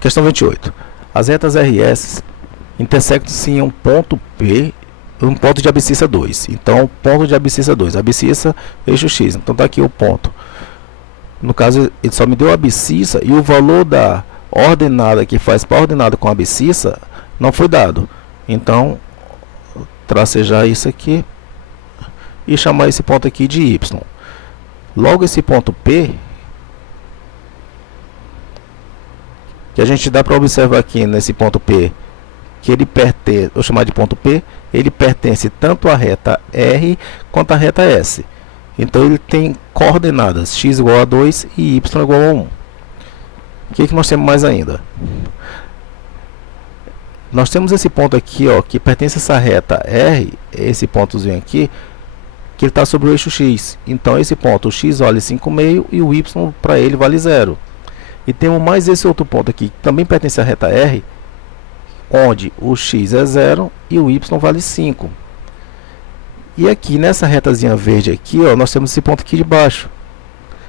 Questão 28. As retas RS intersectam-se em um ponto P, um ponto de abscissa 2. Então, ponto de abscissa 2, abscissa, eixo X. Então, está aqui o ponto. No caso, ele só me deu a abscissa e o valor da ordenada que faz para a ordenada com a abscissa não foi dado. Então, tracejar isso aqui e chamar esse ponto aqui de Y. Logo, esse ponto P, que a gente dá para observar aqui nesse ponto P, que ele pertence, vou chamar de ponto P, ele pertence tanto à reta R quanto à reta S. Então ele tem coordenadas x igual a 2 e y igual a 1. O que nós temos mais ainda? Nós temos esse ponto aqui, ó, que pertence a essa reta R, esse pontozinho aqui, que ele está sobre o eixo X. Então esse ponto, o X vale 5,5 e o Y para ele vale 0. E temos mais esse outro ponto aqui, que também pertence à reta R, onde o X é 0 e o Y vale 5. E aqui nessa retazinha verde aqui, ó, nós temos esse ponto aqui de baixo,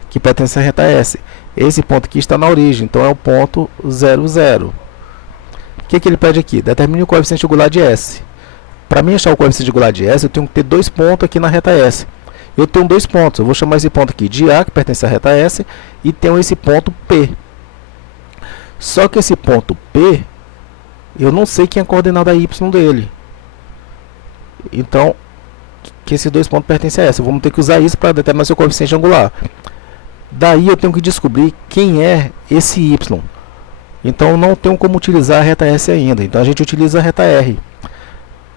que pertence à reta S. Esse ponto aqui está na origem, então é o ponto 0, 0. O que ele pede aqui? Determine o coeficiente angular de S. Para mim achar o coeficiente angular de S, eu tenho que ter dois pontos aqui na reta S. Eu tenho dois pontos, eu vou chamar esse ponto aqui de A, que pertence à reta S, e tenho esse ponto P. Só que esse ponto P, eu não sei quem é a coordenada Y dele. Então, que esses dois pontos pertencem a S. Vamos ter que usar isso para determinar seu coeficiente angular. Daí eu tenho que descobrir quem é esse Y. Então não tenho como utilizar a reta S ainda. Então a gente utiliza a reta R.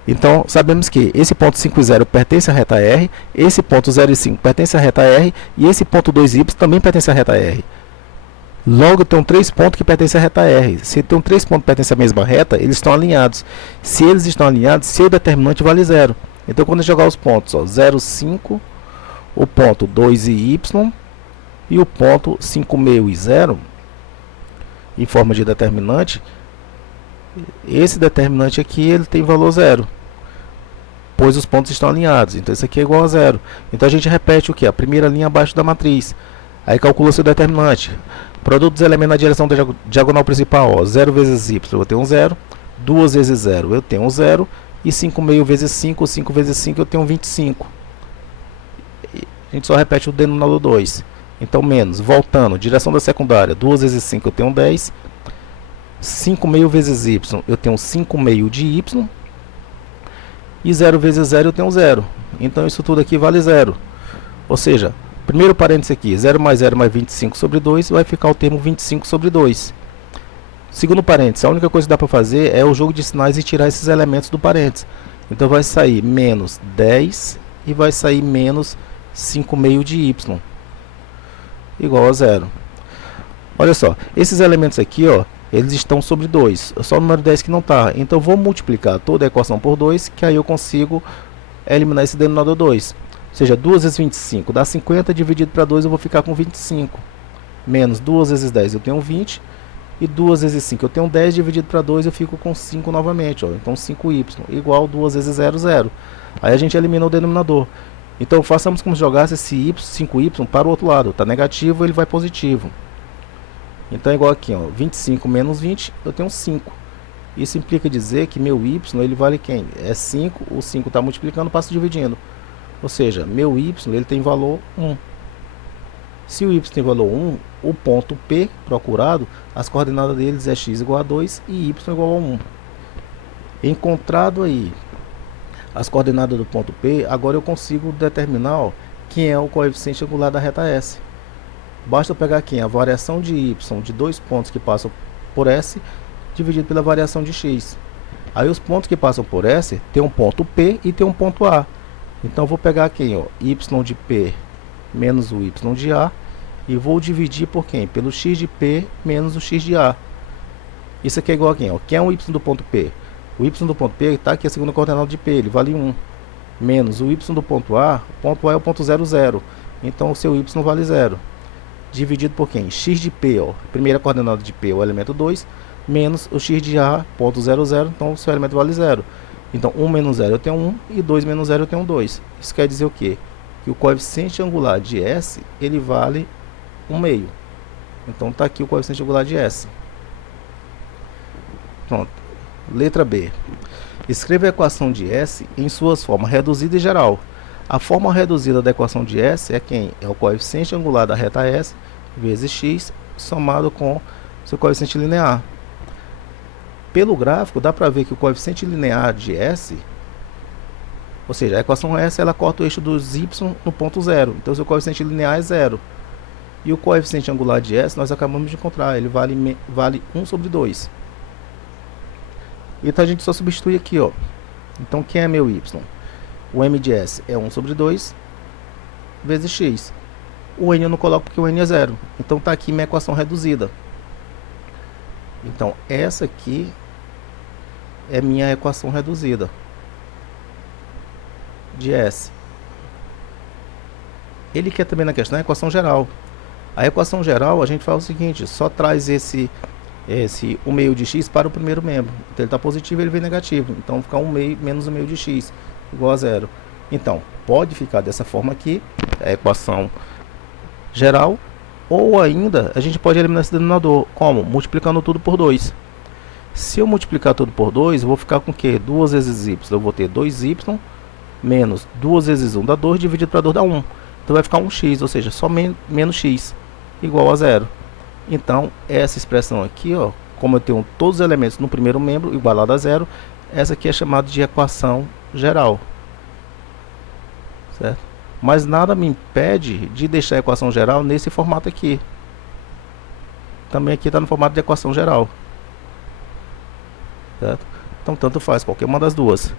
Então sabemos que esse ponto 5 e 0 pertence à reta R, esse ponto 0 e 5 pertence à reta R, e esse ponto 2 e Y também pertence à reta R. Logo eu tenho três pontos que pertencem à reta R. Se eu tenho três pontos que pertencem à mesma reta, eles estão alinhados. Se eles estão alinhados, seu determinante vale 0. Então quando eu jogar os pontos, ó, 0, 5, o ponto 2 e Y, e o ponto 5,5 e 0, em forma de determinante, esse determinante aqui ele tem valor 0, pois os pontos estão alinhados. Então isso aqui é igual a 0. Então a gente repete o que? A primeira linha abaixo da matriz. Aí calcula seu determinante. Produto dos elementos na direção da diagonal principal, ó, 0 vezes y, eu tenho um 0, 2 vezes 0, eu tenho um 0, e 5,5 vezes 5, 5 vezes 5, eu tenho 25. A gente só repete o denominador 2. Então, menos, voltando, direção da secundária, 2 vezes 5, eu tenho 10. 5,5 vezes y, eu tenho 5,5 de y. E 0 vezes 0, eu tenho 0. Então, isso tudo aqui vale 0. Ou seja, primeiro parênteses aqui, 0 mais 0 mais 25 sobre 2, vai ficar o termo 25 sobre 2. Segundo parênteses, a única coisa que dá para fazer é o jogo de sinais e tirar esses elementos do parênteses. Então, vai sair menos 10 e vai sair menos 5,5 de y, igual a 0. Olha só, esses elementos aqui, ó, eles estão sobre 2, só o número 10 que não está. Então vou multiplicar toda a equação por 2, que aí eu consigo eliminar esse denominador 2. Ou seja, 2 vezes 25 dá 50, dividido para 2 eu vou ficar com 25. Menos 2 vezes 10 eu tenho 20, e 2 vezes 5 eu tenho 10, dividido para 2 eu fico com 5 novamente. Ó. Então 5y igual 2 vezes 0, 0. Aí a gente elimina o denominador. Então façamos como se jogasse esse y, 5y para o outro lado. Está negativo, ele vai positivo. Então é igual aqui, ó, 25 menos 20, eu tenho 5. Isso implica dizer que meu y, ele vale quem? É 5, o 5 está multiplicando, passa dividindo. Ou seja, meu y, ele tem valor 1. Se o y tem valor 1, o ponto P procurado, as coordenadas deles é x igual a 2 e y igual a 1. Encontrado aí as coordenadas do ponto P, agora eu consigo determinar, ó, quem é o coeficiente angular da reta S. Basta eu pegar aqui a variação de y de dois pontos que passam por S, dividido pela variação de x. Aí os pontos que passam por S tem um ponto P e tem um ponto A. Então eu vou pegar aqui, ó, y de P menos o y de A, e vou dividir por quem? Pelo x de P menos o x de A. Isso aqui é igual a quem? Ó, quem é o y do ponto P? O y do ponto P está aqui a segunda coordenada de P, ele vale 1. Menos o y do ponto A é o ponto 0, 0. Então o seu y vale 0. Dividido por quem? X de P, ó, primeira coordenada de P é o elemento 2, menos o x de A, ponto 0, 0, então o seu elemento vale 0. Então 1 menos 0 eu tenho 1 e 2 menos 0 eu tenho 2. Isso quer dizer o quê? Que o coeficiente angular de S, ele vale 1/2. Então está aqui o coeficiente angular de S. Pronto. Letra B. Escreva a equação de S em suas formas reduzida e geral. A forma reduzida da equação de S é quem? É o coeficiente angular da reta S vezes x somado com seu coeficiente linear. Pelo gráfico dá para ver que o coeficiente linear de S, ou seja, a equação S ela corta o eixo dos y no ponto zero. Então seu coeficiente linear é zero. E o coeficiente angular de S nós acabamos de encontrar, ele vale 1 sobre 2. Então a gente só substitui aqui, ó. Então quem é meu y? O m de S é 1 sobre 2 vezes x. O n eu não coloco porque o n é zero. Então está aqui minha equação reduzida. Então essa aqui é minha equação reduzida de S. Ele quer também na questão a equação geral. A equação geral a gente faz o seguinte, só traz o meio de x para o primeiro membro. Então ele está positivo, ele vem negativo. Então fica 1 meio menos o meio de x igual a zero. Então pode ficar dessa forma aqui, a equação geral, ou ainda a gente pode eliminar esse denominador. Como? Multiplicando tudo por 2. Se eu multiplicar tudo por 2, eu vou ficar com o quê? 2 vezes y. Eu vou ter 2y menos 2 vezes 1 dá 2, dividido para 2 dá 1. Então vai ficar 1x, ou seja, só menos x igual a zero. Então essa expressão aqui, ó, como eu tenho todos os elementos no primeiro membro igualado a zero, essa aqui é chamada de equação geral. Certo? Mas nada me impede de deixar a equação geral nesse formato aqui. Também aqui está no formato de equação geral. Certo? Então tanto faz, qualquer uma das duas.